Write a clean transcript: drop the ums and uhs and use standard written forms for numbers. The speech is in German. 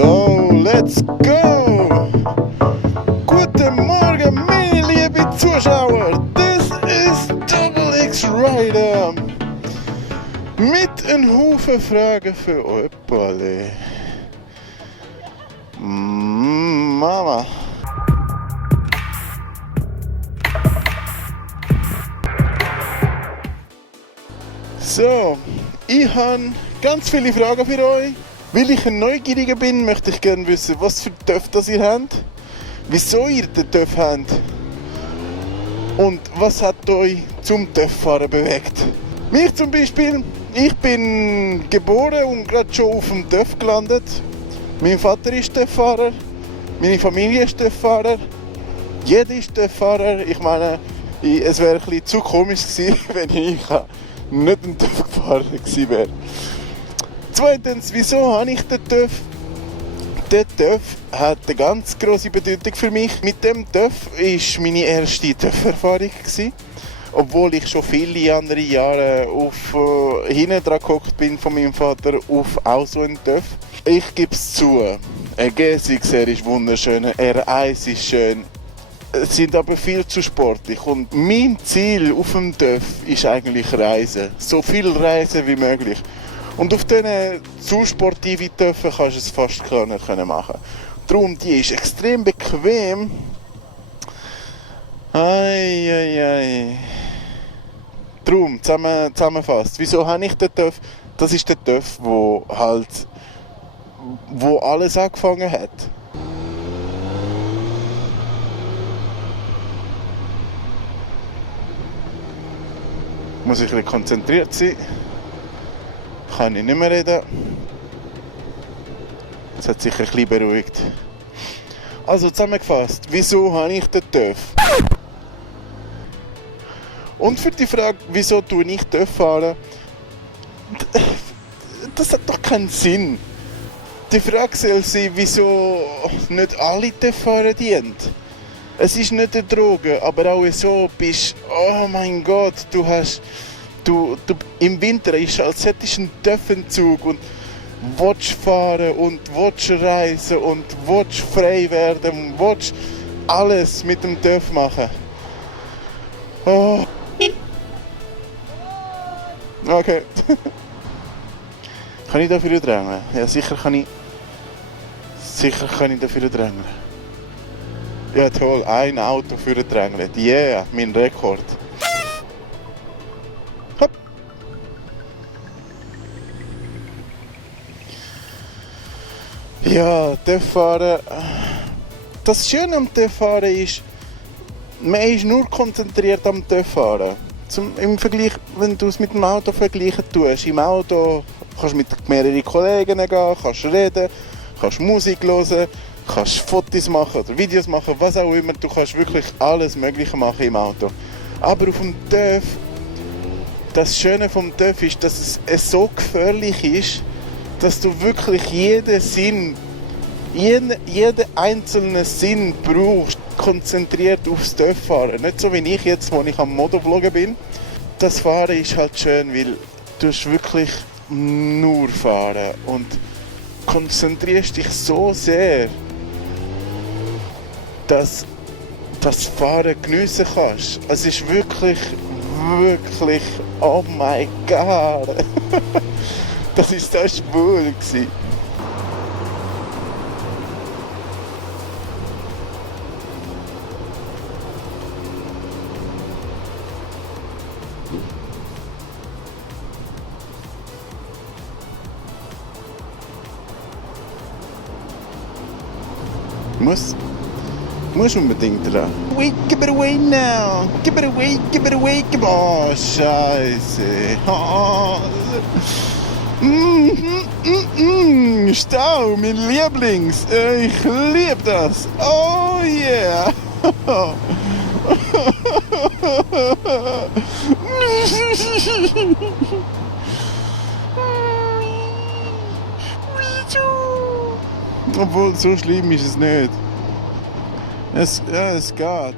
So, let's go! Guten Morgen, meine lieben Zuschauer! Das ist Double X Rider! Mit einem Haufen Fragen für euch alle. Mama! So, ich habe ganz viele Fragen für euch. Weil ich ein Neugieriger bin, möchte ich gerne wissen, was für TÜV das ihr habt, wieso ihr den TÜV habt und was hat euch zum TÜV-Fahren bewegt. Mich zum Beispiel, ich bin geboren und gerade schon auf dem TÜV gelandet. Mein Vater ist TÜV-Fahrer, meine Familie ist TÜV-Fahrer, jeder ist TÜV-Fahrer. Ich meine, es wäre ein bisschen zu komisch gewesen, wenn ich nicht ein TÜV-Fahrer gewesen wäre. Zweitens, wieso habe ich den TÜV? Der TÜV hat eine ganz grosse Bedeutung für mich. Mit dem TÜV war meine erste TÜV-Erfahrung. Obwohl ich schon viele andere Jahre hinten dran gehockt bin von meinem Vater auf auch so einen TÜV. Ich gebe es zu, ein G6R ist wunderschön, ein R1 ist schön. Es sind aber viel zu sportlich und mein Ziel auf dem TÜV ist eigentlich Reisen. So viel Reisen wie möglich. Und auf diesen zu sportiven Töpfen kannst du es fast gar nicht machen. Darum, die ist extrem bequem. Ei. Darum, zusammenfasst. Wieso habe ich den TÜV? Das ist der TÜV, wo alles angefangen hat. Muss ich ein bisschen konzentriert sein. Kann ich nicht mehr reden. Das hat sich ein bisschen beruhigt. Also zusammengefasst, wieso habe ich den TÜV? Und für die Frage, wieso tue ich TÜV fahren, das hat doch keinen Sinn. Die Frage soll sein, wieso nicht alle TÜV fahren dienen. Es ist nicht eine Droge, aber auch so bist, oh mein Gott, Du im Winter ist es, als hättest du einen TÜV-Entzug und willst fahren und willst reisen und willst frei werden und willst alles mit dem TÜV machen. Oh. Okay. Kann ich dafür drängeln? Ja, sicher kann ich dafür drängeln. Ja toll, ein Auto für drängeln. Yeah, mein Rekord. Ja, TÜV-Fahren. Das Schöne am TÜV-Fahren ist, man ist nur konzentriert am TÜV-Fahren. Im Vergleich, wenn du es mit dem Auto vergleichen tust. Im Auto kannst du mit mehreren Kollegen gehen, kannst reden, kannst Musik hören, kannst Fotos machen oder Videos machen, was auch immer. Du kannst wirklich alles Mögliche machen im Auto. Aber auf dem TÜV, das Schöne vom TÜV ist, dass es so gefährlich ist, dass du wirklich jeden einzelnen Sinn brauchst, konzentriert aufs TÜV-Fahren. Nicht so wie ich jetzt, wo ich am Motovloggen bin. Das Fahren ist halt schön, weil du wirklich nur fahren und konzentrierst dich so sehr, dass das Fahren geniessen kannst. Es ist wirklich, oh mein Gott. Das ist so schwul gewesen. Muss unbedingt dran. Wait, give it away now. Give it away. Oh, Scheiße. Oh. Stau, mein Lieblings. Ich liebe das. Oh yeah. Obwohl, so schlimm ist es nicht. Es geht.